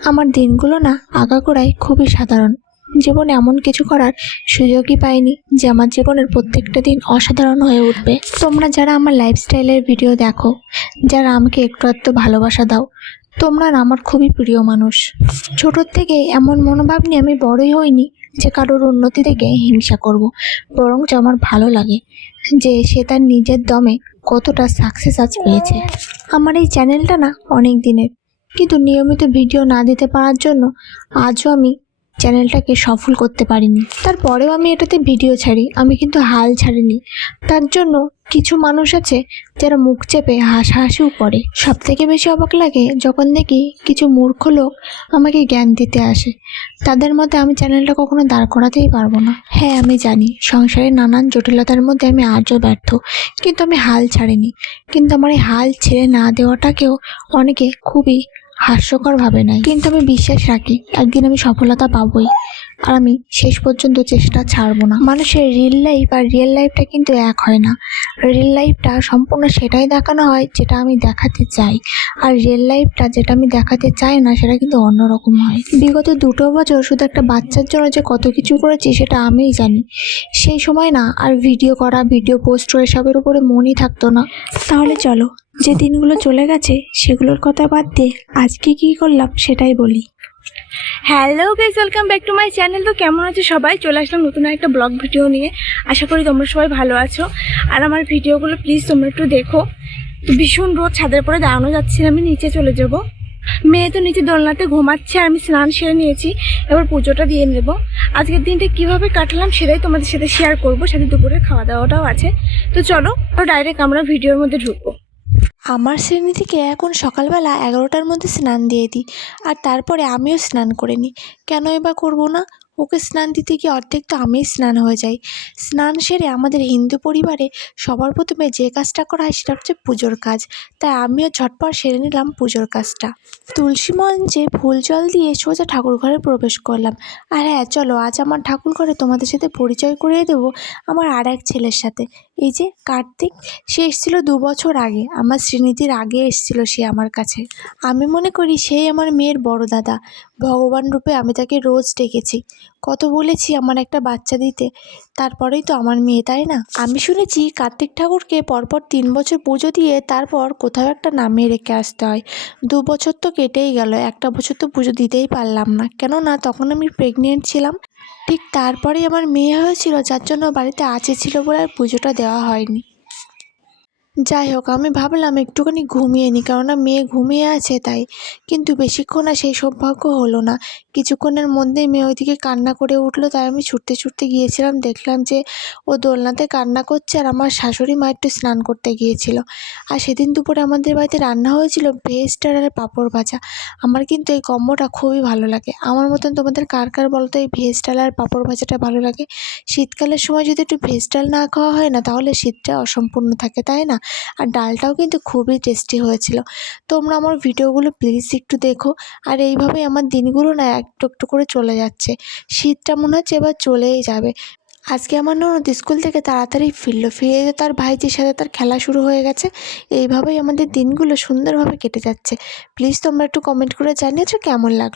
আমার দিনগুলো না আগাগোড়াই খুবই সাধারণ। জীবনে এমন কিছু করার সুযোগই পাইনি যে আমার জীবনের প্রত্যেকটা দিন অসাধারণ হয়ে উঠবে। তোমরা যারা আমার লাইফস্টাইলের ভিডিও দেখো, যারা আমাকে একটু একটু ভালোবাসা দাও, তোমরা না আমার খুবই প্রিয় মানুষ। ছোটোর থেকে এমন মনোভাব নিয়ে আমি বড়ই হইনি যে কারোর উন্নতি দেখে হিংসা করব, বরঞ্চ আমার ভালো লাগে যে সে তার নিজের দমে কতটা সাকসেস আজ পেয়েছে। আমার এই চ্যানেলটা না অনেক দিনের, কিন্তু নিয়মিত ভিডিও না দিতে পারার জন্য আজও আমি চ্যানেলটাকে সফল করতে পারিনি। তারপরেও আমি এটাতে ভিডিও ছাড়ি, আমি কিন্তু হাল ছাড়িনি। তার জন্য কিছু মানুষ আছে যারা মুখ চেপে হাসাহাসিও করে। সব থেকে বেশি অবাক লাগে যখন দেখি কিছু মূর্খ লোক আমাকে জ্ঞান দিতে আসে। তাদের মতে আমি চ্যানেলটা কখনো দাঁড় করাতেই পারবো না। হ্যাঁ, আমি জানি সংসারে নানান জটিলতার মধ্যে আমি আজও ব্যর্থ, কিন্তু আমি হাল ছাড়িনি। কিন্তু আমার এই হাল ছেড়ে না দেওয়াটাকেও অনেকে খুবই হাস্যকর ভাবে নেয়, কিন্তু আমি বিশ্বাস রাখি একদিন আমি সফলতা পাবোই, আর আমি শেষ পর্যন্ত চেষ্টা ছাড়বো না। মানুষের রিয়েল লাইফ আর রিয়েল লাইফটা কিন্তু এক হয় না। রিয়েল লাইফটা সম্পূর্ণ সেটাই দেখানো হয় যেটা আমি দেখাতে চাই, আর রিয়েল লাইফটা যেটা আমি দেখাতে চাই না সেটা কিন্তু অন্যরকম হয়। বিগত 2 বছর শুধু একটা বাচ্চার জন্য যে কত কিছু করেছি সেটা আমিই জানি। সেই সময় না আর ভিডিও করা, ভিডিও পোস্ট করে সবের উপরে মনই থাকতো না। তাহলে চলো, যে দিনগুলো চলে গেছে সেগুলোর কথা বাদ দিয়ে আজকে কী করলাম সেটাই বলি। Hello guys, welcome back to my channel. তো কেমন আছো সবাই? চলে আসলাম নতুন একটা ব্লগ ভিডিও নিয়ে। আশা করি তোমরা সবাই ভালো আছো। আর আমার ভিডিওগুলো প্লিজ তোমরা একটু দেখো। তো ভীষণ রোদ, ছাদের পরে দাঁড়ানো যাচ্ছে না, আমি নিচে চলে যাব। মেয়ে তো নিচে দোলনাতে ঘুমাচ্ছে, আর আমি স্নান সেরে নিয়েছি, এবার পুজোটা দিয়ে নেব। আজকের দিনটা কিভাবে কাটালাম সেটাই তোমাদের সাথে শেয়ার করব, সাথে দুপুরের খাওয়া দাওয়াটাও আছে। তো চলো ডাইরেক্ট আমরা ভিডিওর মধ্যে ঢুকবো। আমার শ্রেণী থেকে এখন সকালবেলা 11টার মধ্যে স্নান দিয়ে দিই, আর তারপরে আমিও স্নান করে নিই। কেনই বা করবো না? ওকে স্নান দিতে গিয়ে অর্ধেক তো আমিই স্নান হয়ে যাই। স্নান সেরে আমাদের হিন্দু পরিবারে সবার প্রথমে যে কাজটা করা হয় সেটা হচ্ছে পুজোর কাজ, তাই আমিও ঝটপট সেরে নিলাম পুজোর কাজটা। তুলসী মঞ্চে ফুল জল দিয়ে সোজা ঠাকুর ঘরে প্রবেশ করলাম। আর হ্যাঁ, চলো আজ আমার ঠাকুর ঘরে তোমাদের সাথে পরিচয় করিয়ে দেবো আমার আর এক ছেলের সাথে। এই যে কার্তিক, সে এসেছিলো 2 বছর আগে, আমার শ্রীনিধির আগে এসেছিল সে আমার কাছে। আমি মনে করি সেই আমার মেয়ের বড় দাদা। ভগবান রূপে আমি তাকে রোজ ডেকেছি, কত বলেছি আমার একটা বাচ্চা দিতে, তারপরেই তো আমার মেয়ে, তাই না? আমি শুনেছি কার্তিক ঠাকুরকে পরপর 3 বছর পুজো দিয়ে তারপর কোথাও একটা নামিয়ে রেখে আসতে হয়। 2 বছর তো কেটেই গেল, একটা বছর তো পুজো দিতেই পারলাম না, কেননা তখন আমি প্রেগনেন্ট ছিলাম। ঠিক তারপরেই আমার মেয়ে হয়েছিল, যার জন্য বাড়িতে আছে ছিল বলে আর পুজোটা দেওয়া হয়নি। যাই হোক, আমি ভাবলাম একটুখানি ঘুমিয়ে নিই, কেননা মেয়ে ঘুমিয়ে আছে তাই। কিন্তু বেশিক্ষণ আর সেই সৌভাগ্য হলো না। কিছুক্ষণের মধ্যেই মেয়ে ওইদিকে কান্না করে উঠলো, তাই আমি ছুটতে ছুটতে গিয়েছিলাম, দেখলাম যে ও দোলনাতে কান্না করছে, আর আমার শাশুড়ি মা একটু স্নান করতে গিয়েছিল। আর সেদিন দুপুরে আমাদের বাড়িতে রান্না হয়েছিল ভেজ ডাল আর পাঁপড় ভাজা। আমার কিন্তু এই কম্বোটা খুবই ভালো লাগে। আমার মতন তোমাদের কার কার বলতো এই ভেজ ডাল আর পাঁপড় ভাজাটা ভালো লাগে? শীতকালের সময় যদি একটু ভেজ ডাল না খাওয়া হয় না, তাহলে শীতটা অসম্পূর্ণ থাকে, তাই না? আর ডালটাও কিন্তু খুবই টেস্টি হয়েছিল। তোমরা আমার ভিডিওগুলো প্লিজ একটু দেখো, আর এইভাবেই আমার দিনগুলো না একটু একটু করে চলে যাচ্ছে। শীতটা মনে হচ্ছে এবার চলেই যাবে। আজকে আমার ননদ স্কুল থেকে তাড়াতাড়ি ফিরলো, ফিরে তার ভাইজির সাথে তার খেলা শুরু হয়ে গেছে। এইভাবেই আমাদের দিনগুলো সুন্দরভাবে কেটে যাচ্ছে। প্লিজ তোমরা একটু কমেন্ট করে জানিয়েছো কেমন লাগলো।